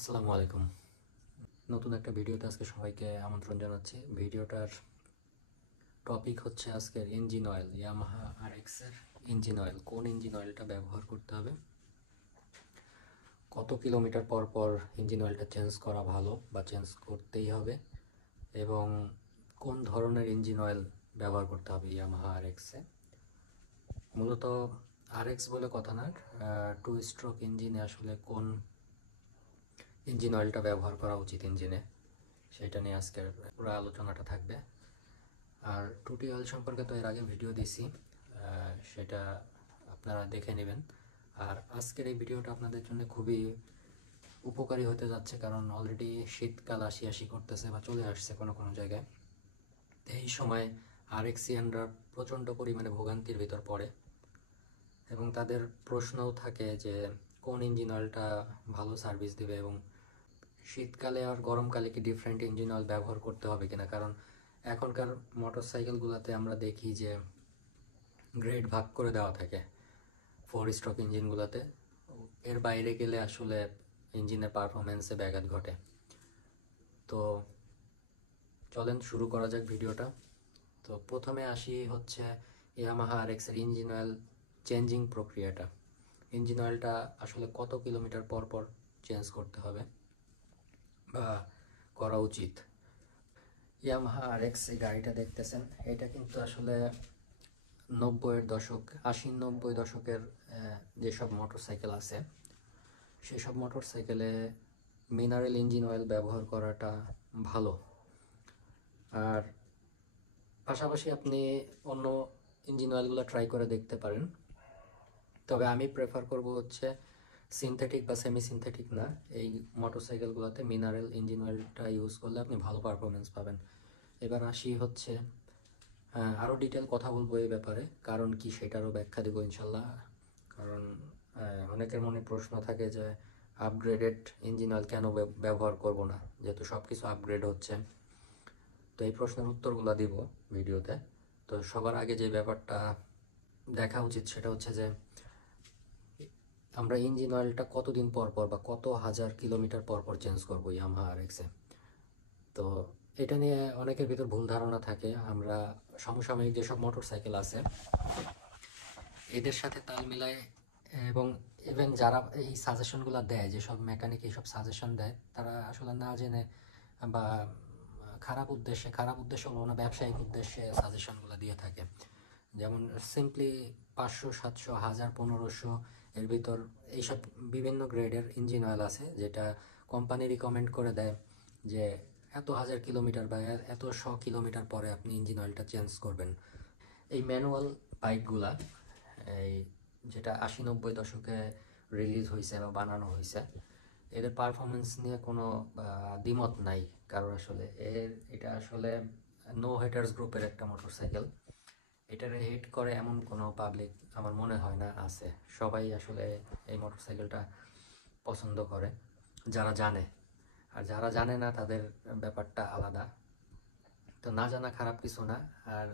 আসসালামু আলাইকুম। নতুন একটা ভিডিওতে আজকে সবাইকে আমন্ত্রণ জানাচ্ছি। ভিডিওটার টপিক হচ্ছে আজকের ইঞ্জিন অয়েল, ইয়ামাহা আরএক্স এর ইঞ্জিন অয়েল। কোন ইঞ্জিন অয়েলটা ব্যবহার করতে হবে, কত কিলোমিটার পর পর ইঞ্জিন অয়েলটা চেঞ্জ করা ভালো বা চেঞ্জ করতেই হবে, এবং কোন ধরনের ইঞ্জিন অয়েল ব্যবহার করতে হবে ইয়ামাহা আরএক্সে। মূলত আরএক্স বলে কথা না, টু স্ট্রোক ইঞ্জিনে আসলে কোন ইঞ্জিন অয়েলটা ব্যবহার করা উচিত ইঞ্জিনে, সেটা নিয়ে আজকের পুরো আলোচনাটা থাকবে। আর টুটি অয়েল সম্পর্কে তো এর আগে ভিডিও দিছি, সেটা আপনারা দেখে নেবেন। আর আজকের এই ভিডিওটা আপনাদের জন্য খুবই উপকারী হতে যাচ্ছে, কারণ অলরেডি শীতকাল আসি করতেছে বা চলে আসছে কোনো কোনো জায়গায়। এই সময় আরএক্সিয়ানরা প্রচণ্ড পরিমাণে ভোগান্তির ভিতর পড়ে, এবং তাদের প্রশ্নও থাকে যে কোন ইঞ্জিন অয়েলটা ভালো সার্ভিস দেবে, এবং শীতকালে আর গরমকালে কি ডিফারেন্ট ইঞ্জিন অয়েল ব্যবহার করতে হবে কিনা। কারণ এখনকার মোটরসাইকেলগুলোতে আমরা দেখি যে গ্রেড ভাগ করে দেওয়া থাকে ফোর স্ট্রোক ইঞ্জিনগুলোতে। এর বাইরে গেলে আসলে ইঞ্জিনের পারফরমেন্সে ব্যাঘাত ঘটে। তো চলেন শুরু করা যাক ভিডিওটা। তো প্রথমে আসি হচ্ছে ইয়ামাহা আরএক্স এর ইঞ্জিন অয়েল চেঞ্জিং প্রক্রিয়াটা। ইঞ্জিন অয়েলটা আসলে কত কিলোমিটার পর পর চেঞ্জ করতে হবে বা করা উচিত। ইয়ামাহা আরএক্স এই গাড়িটা দেখতেছেন, এটা কিন্তু আসলে 90-এর দশক, 80-90 দশকের যেসব মোটরসাইকেল আছে সেসব মোটরসাইকেলে মিনারেল ইঞ্জিন অয়েল ব্যবহার করাটা ভালো। আর পাশাপাশি আপনি অন্য ইঞ্জিন অয়েলগুলো ট্রাই করে দেখতে পারেন, তবে আমি প্রেফার করব হচ্ছে সিনথেটিক বা সেমি সিনথেটিক না, এই মোটরসাইকেলগুলোতে মিনারেল ইঞ্জিন অয়েলটা ইউজ করলে আপনি ভালো পারফরমেন্স পাবেন। এবার আসি হচ্ছে আরও ডিটেল কথা বলবো এই ব্যাপারে, কারণ কি সেটারও ব্যাখ্যা দেবো ইনশাল্লাহ। কারণ অনেকের মনে প্রশ্ন থাকে যে আপগ্রেডেড ইঞ্জিন অয়েল কেন ব্যবহার করব না, যেহেতু সব কিছু আপগ্রেড হচ্ছে। তো এই প্রশ্নের উত্তরগুলো দিব ভিডিওতে। তো সবার আগে যে ব্যাপারটা দেখা উচিত সেটা হচ্ছে যে আমরা ইঞ্জিন অয়েলটা কতদিন পর পর বা কত হাজার কিলোমিটার পর পর চেঞ্জ করবো ইয়ামাহা আরএক্সে। তো এটা নিয়ে অনেকের ভিতর ভুল ধারণা থাকে। আমরা সমসাময়িক যেসব মোটরসাইকেল আছে এদের সাথে তাল মিলায়, এবং ইভেন যারা এই সাজেশনগুলো দেয়, যেসব মেকানিক এইসব সাজেশন দেয়, তারা আসলে না জেনে বা খারাপ উদ্দেশ্য হলো না, ব্যবসায়িক উদ্দেশ্যে সাজেশনগুলো দিয়ে থাকে। যেমন সিম্পলি 500, 700, 1000, 1500 এর ভিতর এইসব বিভিন্ন গ্রেডের ইঞ্জিন অয়েল আছে, যেটা কোম্পানি রিকমেন্ড করে দেয় যে এত হাজার কিলোমিটার বা এত 100 কিলোমিটার পরে আপনি ইঞ্জিন অয়েলটা চেঞ্জ করবেন। এই ম্যানুয়াল বাইকগুলা, এই যেটা 80-90 দশকে রিলিজ হয়েছে বা বানানো হয়েছে, এদের পারফরমেন্স নিয়ে কোনো দ্বিমত নাই কারণ আসলে এটা আসলে নো হেটার্স গ্রুপের একটা মোটরসাইকেল। এটারে হেট করে এমন কোনো পাবলিক আমার মনে হয় না আছে। সবাই আসলে এই মোটরসাইকেলটা পছন্দ করে যারা জানে, আর যারা জানে না তাদের ব্যাপারটা আলাদা। তো না জানা খারাপ কিছু না। আর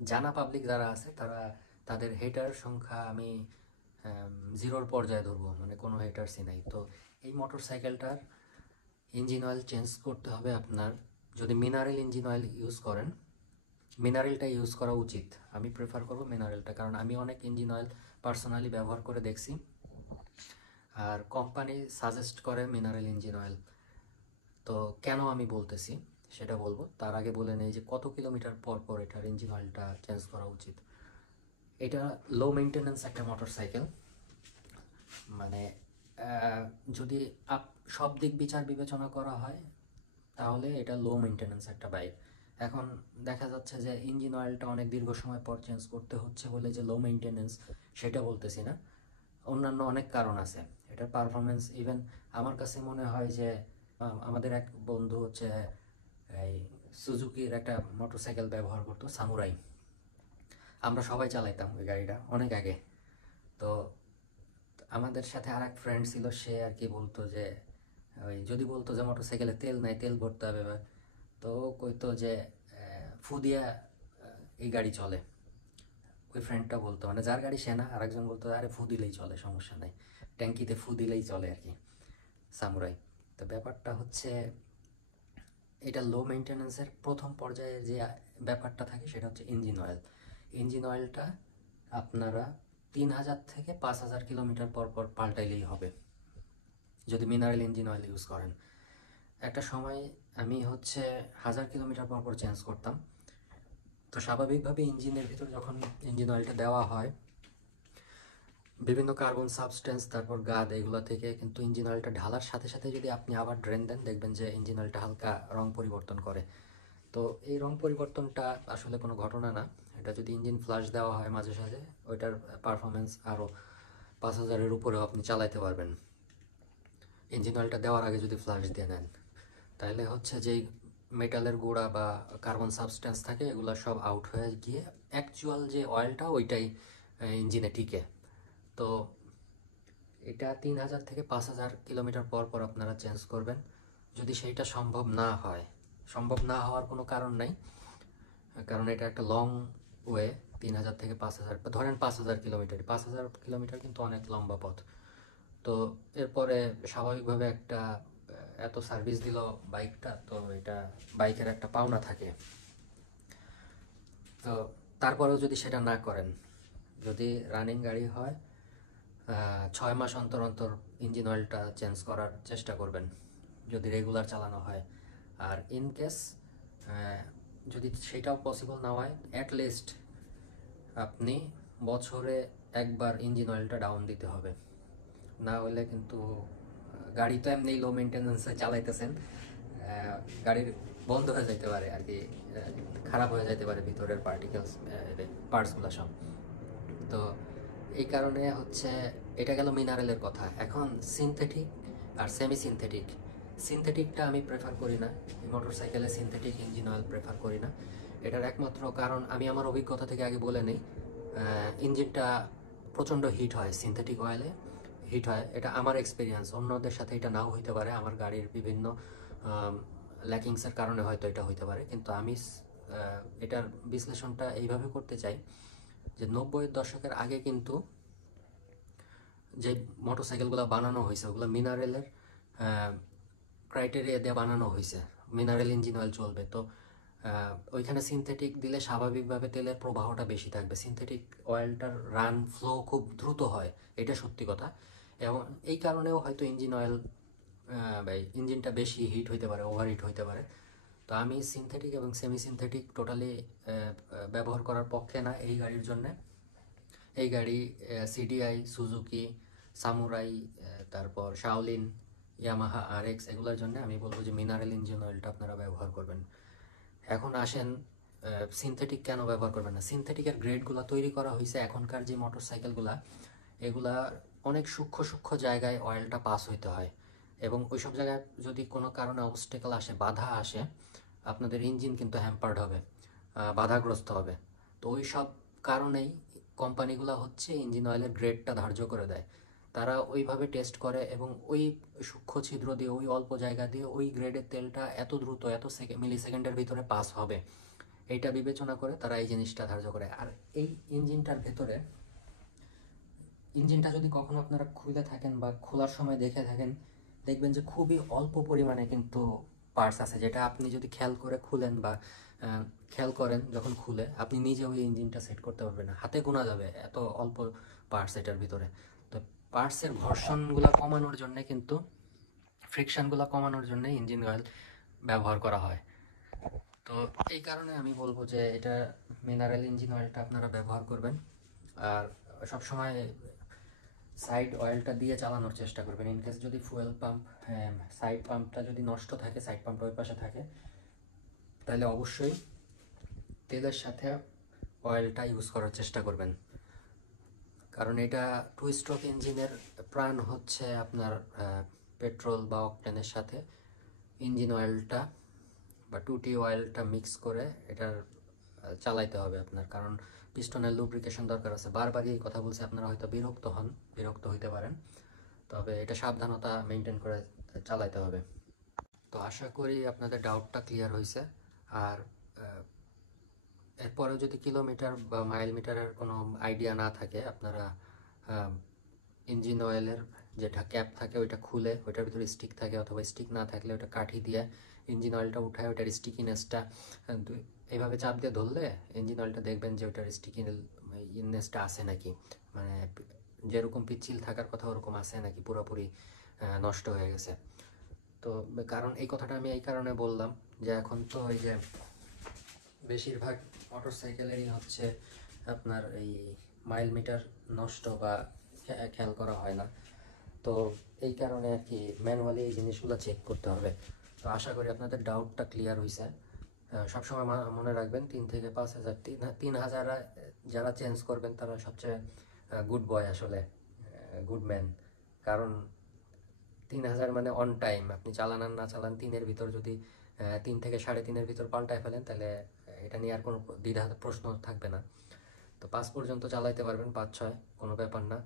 জানা পাবলিক যারা আছে তারা, তাদের হেটার সংখ্যা আমি জিরোর পর্যায়ে ধরবো, মানে কোনো হেটার্সই নাই। তো এই মোটরসাইকেলটার ইঞ্জিন অয়েল চেঞ্জ করতে হবে আপনার। যদি মিনারেল ইঞ্জিন অয়েল ইউজ করেন, মিনারেলটা ইউজ করা উচিত। আমি প্রেফার করব মিনারেলটা, কারণ আমি অনেক ইঞ্জিন অয়েল পার্সোনালি ব্যবহার করে দেখছি, আর কোম্পানি সাজেস্ট করে মিনারেল ইঞ্জিন অয়েল। তো কেন আমি বলতেছি সেটা বলবো, তার আগে বলে নেই যে কত কিলোমিটার পর পর এটার ইঞ্জিন অয়েলটা চেঞ্জ করা উচিত। এটা লো মেনটেন্যান্স একটা মোটরসাইকেল, মানে যদি সব দিক বিচার বিবেচনা করা হয় তাহলে এটা লো মেনটেন্যান্স একটা বাইক। এখন দেখা যাচ্ছে যে ইঞ্জিন অয়েলটা অনেক দীর্ঘ সময় পর চেঞ্জ করতে হচ্ছে বলে যে লো মেনটেন্যান্স, সেটা বলতেছি না। অন্যান্য অনেক কারণ আছে এটার পারফরমেন্স। ইভেন আমার কাছে মনে হয় যে আমাদের এক বন্ধু হচ্ছে এই সুজুকির একটা মোটরসাইকেল ব্যবহার করতো, সামুরাই। আমরা সবাই চালাইতাম ওই গাড়িটা অনেক আগে। তো আমাদের সাথে আর এক ফ্রেন্ড ছিল, সে আর কি বলতো যে ওই যদি বলতো যে মোটরসাইকেলে তেল নাই, তেল ভরতে হবে, তো কইতো যে ফু দিয়া এই গাড়ি চলে। ওই ফ্রেন্ডটা বলতো, মানে যার গাড়ি সে না, আরেকজন বলতো আরে ফু দিলেই চলে, সমস্যা নাই, ট্যাঙ্কিতে ফু দিলেই চলে আর কি, সামুরাই। তো ব্যাপারটা হচ্ছে, এটা লো মেনটেন্যান্সের প্রথম পর্যায়ে যে ব্যাপারটা থাকে সেটা হচ্ছে ইঞ্জিন অয়েল। ইঞ্জিন অয়েলটা আপনারা 3000 থেকে 5000 কিলোমিটার পর পর পাল্টাইলেই হবে যদি মিনারেল ইঞ্জিন অয়েল ইউজ করেন। একটা সময় আমি হচ্ছে 1000 কিলোমিটার পর পর চেঞ্জ করতাম। তো স্বাভাবিকভাবে ইঞ্জিনের ভিতর যখন ইঞ্জিন অয়েলটা দেওয়া হয়, বিভিন্ন কার্বন সাবস্টেন্স, তারপর গাদ, এগুলো থেকে কিন্তু ইঞ্জিন অয়েলটা ঢালার সাথে সাথে যদি আপনি আবার ড্রেন দেন, দেখবেন যে ইঞ্জিন অয়েলটা হালকা রং পরিবর্তন করে। তো এই রং পরিবর্তনটা আসলে কোনো ঘটনা না। এটা যদি ইঞ্জিন ফ্লাশ দেওয়া হয় মাঝে সাঝে, ওইটার পারফরমেন্স আরও 5000-এর উপরেও আপনি চালাইতে পারবেন। ইঞ্জিন অয়েলটা দেওয়ার আগে যদি ফ্লাশ দিয়ে নেন, তাহলে হচ্ছে যেই মেটালের গুঁড়া বা কার্বন সাবস্টেন্স থাকে, এগুলো সব আউট হয়ে গিয়ে অ্যাকচুয়াল যে অয়েলটা ওইটাই ইঞ্জিনে টিকে। তো এটা 3000 থেকে 5000 কিলোমিটার পর পর আপনারা চেঞ্জ করবেন। যদি সেইটা সম্ভব না হওয়ার কোনো কারণ নাই, কারণ এটা একটা লং ওয়ে। 3000 থেকে 5000, ধরেন 5000 কিলোমিটার, 5000 কিলোমিটার কিন্তু অনেক লম্বা পথ। তো এরপরে স্বাভাবিকভাবে একটা এত সার্ভিস দিল বাইকটা, তো এটা বাইকের একটা পাওনা থাকে। তো তারপরেও যদি সেটা না করেন, যদি রানিং গাড়ি হয়, 6 মাস অন্তর অন্তর ইঞ্জিন অয়েলটা চেঞ্জ করার চেষ্টা করবেন যদি রেগুলার চালানো হয়। আর ইন কেস যদি সেটাও পসিবল না হয়, অ্যাটলিস্ট আপনি বছরে একবার ইঞ্জিন অয়েলটা ডাউন দিতে হবে। না হলে কিন্তু গাড়ি তো এমনি লো মেনটেন্যান্সে চালাইতেছেন, গাড়ির বন্ধ হয়ে যেতে পারে আর কি, খারাপ হয়ে যেতে পারে ভিতরের পার্টসগুলো সব। তো এই কারণে হচ্ছে, এটা গেল মিনারেলের কথা। এখন সিনথেটিক আর সেমি সিনথেটিক। সিনথেটিকটা আমি প্রেফার করি না, মোটরসাইকেলে সিনথেটিক ইঞ্জিন অয়েল প্রেফার করি না। এটার একমাত্র কারণ আমি আমার অভিজ্ঞতা থেকে আগে বলে নেই। ইঞ্জিনটা প্রচণ্ড হিট হয়, সিনথেটিক অয়েলে হিট হয়, এটা আমার এক্সপিরিয়েন্স। অন্যদের সাথে এটা নাও হইতে পারে, আমার গাড়ির বিভিন্ন ল্যাকিংসের কারণে হয়তো এটা হইতে পারে, কিন্তু আমি এটার বিশ্লেষণটা এইভাবে করতে চাই যে 90-এর দশকের আগে কিন্তু যে মোটরসাইকেলগুলো বানানো হয়েছে, ওগুলো মিনারেলের ক্রাইটেরিয়া দিয়ে বানানো হয়েছে, মিনারেল ইঞ্জিন অয়েল চলবে। তো ওইখানে সিনথেটিক দিলে স্বাভাবিকভাবে তেলের প্রবাহটা বেশি থাকবে, সিনথেটিক অয়েলটার রান ফ্লো খুব দ্রুত হয়, এটা সত্যি কথা। এবং এই কারণেও হয়তো ইঞ্জিনটা বেশি হিট হইতে পারে, ওভার হিট হইতে পারে। তো আমি সিনথেটিক এবং সেমি সিনথেটিক টোটালি ব্যবহার করার পক্ষে না এই গাড়ির জন্যে। এই গাড়ি সিডিআই, সুজুকি, সামুরাই, তারপর শাওলিন, ইয়ামাহা আরএক্স, এগুলোর জন্য আমি বলবো যে মিনারেল ইঞ্জিন অয়েলটা আপনারা ব্যবহার করবেন। এখন আসেন, সিনথেটিক কেন ব্যবহার করবেন না? সিনথেটিকের গ্রেডগুলো তৈরি করা হয়েছে এখনকার যে মোটরসাইকেলগুলা, এগুলা অনেক সূক্ষ্ম সূক্ষ্ম জায়গায় অয়েলটা পাস হইতে হয়, এবং ওইসব জায়গায় যদি কোনো কারণে অবস্টেকল আসে, বাধা আসে, আপনাদের ইঞ্জিন কিন্তু হ্যাম্পার্ড হবে, বাধাগ্রস্ত হবে। তো ওই সব কারণেই কোম্পানিগুলো হচ্ছে ইঞ্জিন অয়েলের গ্রেডটা ধার্য করে দেয়। তারা ওইভাবে টেস্ট করে এবং ওই সূক্ষ্ম ছিদ্র দিয়ে, ওই অল্প জায়গা দিয়ে ওই গ্রেডের তেলটা এত দ্রুত, এত মিলি সেকেন্ডের ভিতরে পাস হবে, এইটা বিবেচনা করে তারা এই জিনিসটা ধার্য করে। আর এই ইঞ্জিনটার ভেতরে, ইঞ্জিনটা যদি কখনো আপনারা খুলে থাকেন বা খোলার সময় দেখে থাকেন, দেখবেন যে খুবই অল্প পরিমাণে কিন্তু পার্টস আছে, যেটা আপনি যদি খেয়াল করে খুলেন বা খেয়াল করেন, যখন খুলে আপনি নিজে ওই ইঞ্জিনটা সেট করতে পারবেন না, হাতে গোনা যাবে এত অল্প পার্টস এটার ভিতরে। তো পার্টসের ঘর্ষণগুলো কমানোর জন্য কিন্তু, ফ্রিকশনগুলো কমানোর জন্য ইঞ্জিন অয়েল ব্যবহার করা হয়। তো এই কারণে আমি বলবো যে এটা মিনারেল ইঞ্জিন অয়েলটা আপনারা ব্যবহার করবেন। আর সবসময় সাইড অয়েলটা দিয়ে চালানোর চেষ্টা করবেন। ইনকেস যদি ফুয়েল পাম্প, সাইড পাম্পটা যদি নষ্ট থাকে, সাইড পাম্পটা ওই পাশে থাকে, তাহলে অবশ্যই তেলের সাথে অয়েলটা ইউজ করার চেষ্টা করবেন। কারণ এটা 2 স্ট্রোক ইঞ্জিনের প্রাণ হচ্ছে আপনার পেট্রোল বা অকটেনের সাথে ইঞ্জিন অয়েলটা বা 2T অয়েলটা মিক্স করে এটার চালাইতে হবে আপনার। কারণ পিস্টনের লুব্রিকেশন দরকার আছে। বারবারই এই কথা বলছি, আপনারা হয়তো বিরক্ত হইতে পারেন, তবে এটা সাবধানতা মেনটেন করে চালাইতে হবে। তো আশা করি আপনাদের ডাউটটা ক্লিয়ার হয়েছে। আর এরপরেও যদি কিলোমিটার বা মাইল মিটারের কোনো আইডিয়া না থাকে, আপনারা ইঞ্জিন অয়েলের যেটা ক্যাপ থাকে ওইটা খুলে ওইটার ভিতরে স্টিক থাকে, অথবা স্টিক না থাকলে ওটা কাঠি দিয়ে ইঞ্জিন অয়েলটা উঠায় ওইটার স্টিকিনেসটা এইভাবে চাপ দিয়ে ধরলে ইঞ্জিন অয়েলটা দেখবেন যে ওইটার স্টিকিনেসটা আছে নাকি, মানে যেরকম পিচ্ছিল থাকার কথা ওরকম আছে নাকি পুরোপুরি নষ্ট হয়ে গেছে। তো কারণ এই কথাটা আমি এই কারণে বললাম যে এখন তো ওই যে বেশিরভাগ মোটরসাইকেলেরই হচ্ছে আপনার এই মাইল মিটার নষ্ট বা খেয়াল করা হয় না, তো এই কারণে আর কি ম্যানুয়ালি এই জিনিসগুলো চেক করতে হবে। তো আশা করি আপনাদের ডাউটটা ক্লিয়ার হয়েছে। সবসময় মনে রাখবেন 3 থেকে 5 হাজার, 3 হাজার যারা চেঞ্জ করবেন তারা সবচেয়ে গুড বয়, আসলে গুড ম্যান। কারণ 3 হাজার মানে অন টাইম, আপনি চালান আর না চালান 3-এর ভিতর যদি 3 থেকে 3.5-এর ভিতর পাল্টায় ফেলেন তাহলে এটা নিয়ে আর কোনো দ্বিধা প্রশ্ন থাকবে না। তো 5 পর্যন্ত চালাইতে পারবেন, 5-6 কোনো ব্যাপার না।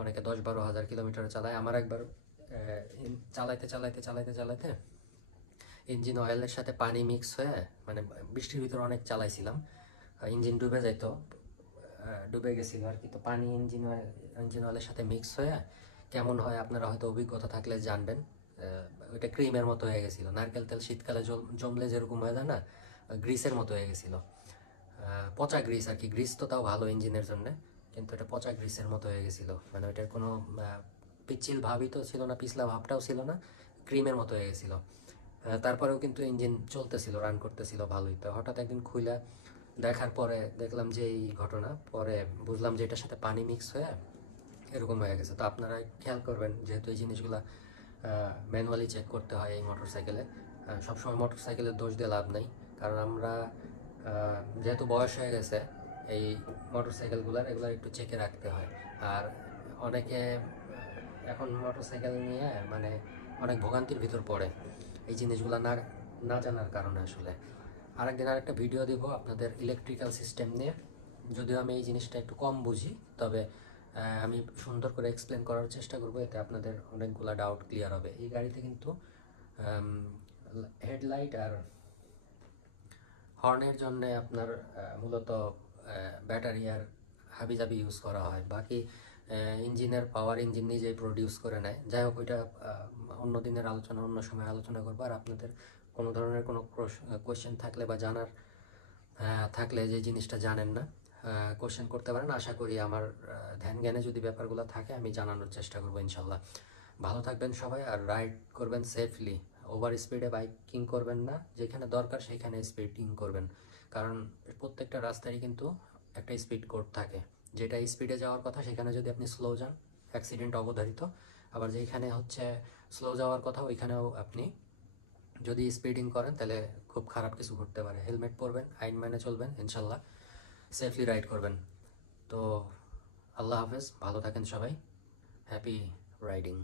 অনেকে 10-12 হাজার কিলোমিটার চালায়। আমার একবার চালাইতে চালাইতে চালাইতে চালাইতে ইঞ্জিন অয়েলের সাথে পানি মিক্স হয়ে, মানে বৃষ্টির ভিতরে অনেক চালাইছিলাম, ইঞ্জিন ডুবে যাইতো, ডুবে গেছিলো আর কি। তো পানি ইঞ্জিন অয়েলের সাথে মিক্স হয়ে কেমন হয় আপনারা হয়তো অভিজ্ঞতা থাকলে জানবেন, ওইটা ক্রিমের মতো হয়ে গেছিলো। নারকেল তেল শীতকালে জমলে যেরকম হয়ে যায় না, গ্রিসের মতো হয়ে গেছিলো, পচা গ্রিস আর কি। গ্রিস তো তাও ভালো ইঞ্জিনের জন্য, কিন্তু এটা পচা গ্রিসের মতো হয়ে গেছিলো। মানে ওইটার কোনো পিচ্ছিল ভাবই তো ছিল না, পিছলা ভাবটাও ছিল না, ক্রিমের মতো হয়ে গেছিলো। তারপরেও কিন্তু ইঞ্জিন চলতেছিল, রান করতেছিল ভালোই। তো হঠাৎ একদিন খুইলা দেখার পরে দেখলাম যে এই ঘটনা, পরে বুঝলাম যে এটার সাথে পানি মিক্স হয়ে এরকম হয়ে গেছে। তো আপনারা খেয়াল করবেন, যেহেতু এই জিনিসগুলো ম্যানুয়ালি চেক করতে হয় এই মোটরসাইকেলে। সবসময় মোটরসাইকেলের দোষ দিয়ে লাভ নেই, কারণ আমরা যেহেতু বয়স হয়ে গেছে এই মোটরসাইকেলগুলোর, এগুলো একটু চেকে রাখতে হয়। আর অনেকে এখন মোটরসাইকেল নিয়ে মানে অনেক ভোগান্তির ভিতর পড়ে এই জিনিসগুলো না না জানার কারণে। আসলে আরেকদিন আরেকটা ভিডিও দিব আপনাদের ইলেকট্রিক্যাল সিস্টেম নিয়ে, যদিও আমি এই জিনিসটা একটু কম বুঝি, তবে আমি সুন্দর করে এক্সপ্লেন করার চেষ্টা করবো, এতে আপনাদের অনেকগুলো ডাউট ক্লিয়ার হবে। এই গাড়িতে কিন্তু হেডলাইট আর হর্নের জন্য আপনার মূলত ব্যাটারি আর হাবিজাবি ইউজ করা হয়। বাকি ইঞ্জিনের পাওয়ার ইঞ্জিন নিজেই প্রডিউস করে নেয়। যাই হোক, ওইটা অন্য দিনের আলোচনা, অন্য সময় আলোচনা করবো। আর আপনাদের কোনো ধরনের কোনো কোয়েশ্চেন থাকলে বা জানার থাকলে, যে জিনিসটা জানেন না, কোয়েশ্চেন করতে পারেন। আশা করি আমার ধ্যান জ্ঞানে যদি ব্যাপারগুলো থাকে আমি জানানোর চেষ্টা করবো ইনশাল্লাহ। ভালো থাকবেন সবাই, আর রাইড করবেন সেফলি। ওভার স্পিডে বাইকিং করবেন না, যেখানে দরকার সেইখানে স্পিডিং করবেন। কারণ প্রত্যেকটা রাস্তায় কিন্তু একটা স্পিড কোড থাকে, যেটা স্পিডে যাওয়ার কথা সেখানে যদি আপনি স্লো যান অ্যাক্সিডেন্ট অবধারিত। আবার যেখানে হচ্ছে স্লো যাওয়ার কথা ওইখানেও আপনি যদি স্পিডিং করেন তাহলে খুব খারাপ কিছু ঘটতে পারে। হেলমেট পরবেন, আইন মেনে চলবেন, ইনশাল্লাহ সেফলি রাইড করবেন। তো আল্লাহ হাফেজ, ভালো থাকেন সবাই, হ্যাপি রাইডিং।